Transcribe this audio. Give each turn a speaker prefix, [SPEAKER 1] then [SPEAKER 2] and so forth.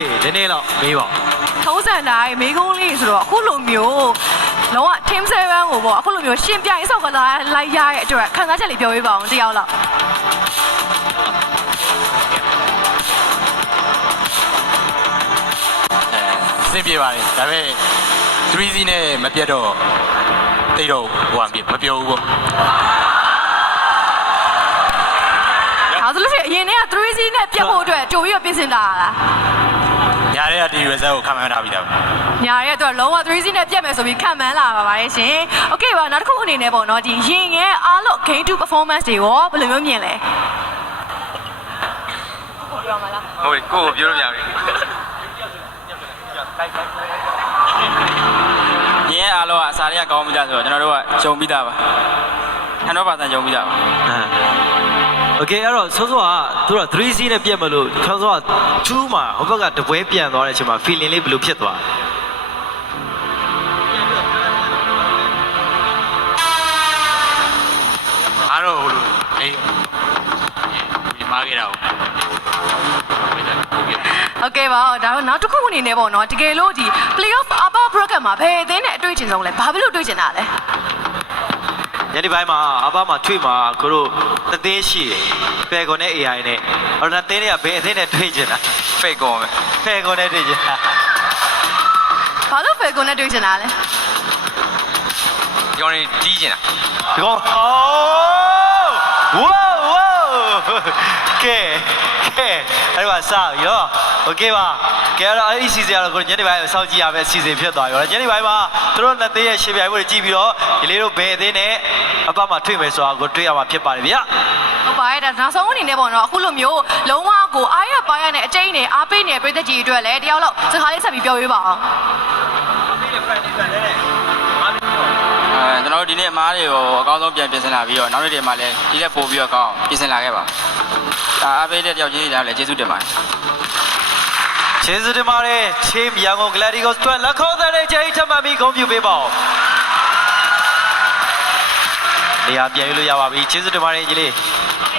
[SPEAKER 1] နည်းနည်းတော့မေးပါ
[SPEAKER 2] ထုံးစံတိုင်းမိကုန်းလေးဆိုတော့အခုလိုမျိုးလုံးဝ team 7ကိုပေါ့အခုလိုမျိုးရှင်ပြိုင်ဆောက်ကစားလိုက်ရတဲ့အတွက်ခံစားချက်လေးပြောပြပါအောင်တယောက်လောက်
[SPEAKER 3] စင်ပြေပါတယ်ဒါပေမဲ့ 3C နဲ့မပြတ်တော့တိတ်တော့ဟိုမပြောဘူးပေါ့
[SPEAKER 2] ဒါဆိုလို့ရှိရင်အရင်က 3C နဲ့ပြတ်ဖို့အတွက်ကြိုပြီးတော့ပြင်ဆင်လာတာ
[SPEAKER 3] ညာတဲ့ကဒီ result ကိုခံမှန်းထားပြီးသား
[SPEAKER 2] ညာရဲ့အတွက်လုံးဝ 3C နဲ့ပြတ်မယ်ဆိုပြီးခံမှန်းလာပါပါတယ်ရှင်။ Okay ပါနောက်တစ်ခုအနေနဲ့ပေါ့နော်ဒီရင်ရဲ့အားလို့ game to performance တွေရောဘယ်လိုမျိုးမြင်လဲဟုတ်ပြောမလား
[SPEAKER 3] ဟုတ်ပြီကိုပြောလို့မရဘူးရင်းအားလုံးကအစားတွေကကောင်းပြီလားဆိုတော့ကျွန်တော်တို့ကဂျုံပြီးသားပါ100%ဂျုံပြီးသားပါ
[SPEAKER 1] โอเคအဲ့တော့စောစောကသူက 3C နဲ့ပြတ်မလို့စောစောက2မှာဟိုဘက်ကတပွဲပြန်သွားတဲ့အချိန်မှာ feeling လေးဘယ်လိုဖြစ်သွား
[SPEAKER 3] အားတော့ဟိုလိုအေးဒီမားခဲ့တာဟုတ်
[SPEAKER 2] Okay ပါဒါတော့နောက်တစ်ခုအနေနဲ့ပေါ့နော်တကယ်လို့ဒီ playoff upper bracket မှာဘယ်အသင်းနဲ့အတွေ့အကြုံဆုံးလဲဘာဖြစ်လို့တွေ့ချင်တာလဲ
[SPEAKER 1] ညနေပိုင်းမှာအဘမှာထွေမှာကိုတို့တသိန်းရှိတယ်ဖယ်ကွန်နဲ့ AI နဲ့ဟိုတသိန်းတွေကဘယ်အသင်းနဲ့တွေ့ချင်တာ
[SPEAKER 3] ဖိတ်ကောပဲ
[SPEAKER 1] ဖယ်ကွန်နဲ့တွေ့ချင်တာ
[SPEAKER 2] ဘာလို့ဖယ်ကွန်နဲ့တွေ့ချင်တာလဲ
[SPEAKER 3] ဒီကောင်ကြီးတီးကျင်တာ
[SPEAKER 1] ဒီကောင်ဝေါဝေါကဲအဲ့ဒါစရောโอเคပါကဲအဲ့တော့အဲ့ဒီစီစဉ်ကတော့ကိုညနေပိုင်းစောင့်ကြည့်ရမယ်စီစဉ်ဖြစ်သွားရောညနေပိုင်းမှာသူတို့နှစ်သိန်းရဲ့ရှင်ပြိုင်ပွဲတွေကြည့်ပြီးတော့ဒီလေးတို့ဘယ်အသင်းနဲ့အပတ်မှာတွေ့မယ်ဆိုတာကိုတွေ့ရမှာဖြစ်ပါတယ်ဗျာ
[SPEAKER 2] ဟုတ်ပါရဲ့ဒါနောက်ဆုံးအနေနဲ့ပေါ့နော်အခုလိုမျိုးလုံးဝကိုအားရပါရနဲ့အကျိန်းနဲ့အားပေးနေတဲ့ပြည်သက်ကြီးအတွက်လည်းတယောက်လောက်စကားလေးဆက်ပြီးပြောပြပါအောင်
[SPEAKER 3] ကျွန်တော်တို့ဒီနေ့အမားတွေကိုအကောင်းဆုံးပြန်ပြင်ဆင်လာပြီးတော့နောက်နေ့တွေမှာလည်းဒီလက်ပို့ပြီးတော့ကောင်းပြင်ဆင်လာခဲ့ပါဒါအားပေးတဲ့တယောက်ချင်းတွေလည်းကျေးဇူးတင်ပါတယ်
[SPEAKER 1] ကျေးဇူးတင်ပါတယ်ချင်းရန်ကုန် Gladys တွက်လက်ခေါ်တဲ့ချိန်ထပ်မပြီးဂုဏ်ပြုပေးပါဦးနေရာပြန်ယူလို့ရပါပြီကျေးဇူးတင်ပါတယ်ညီလေး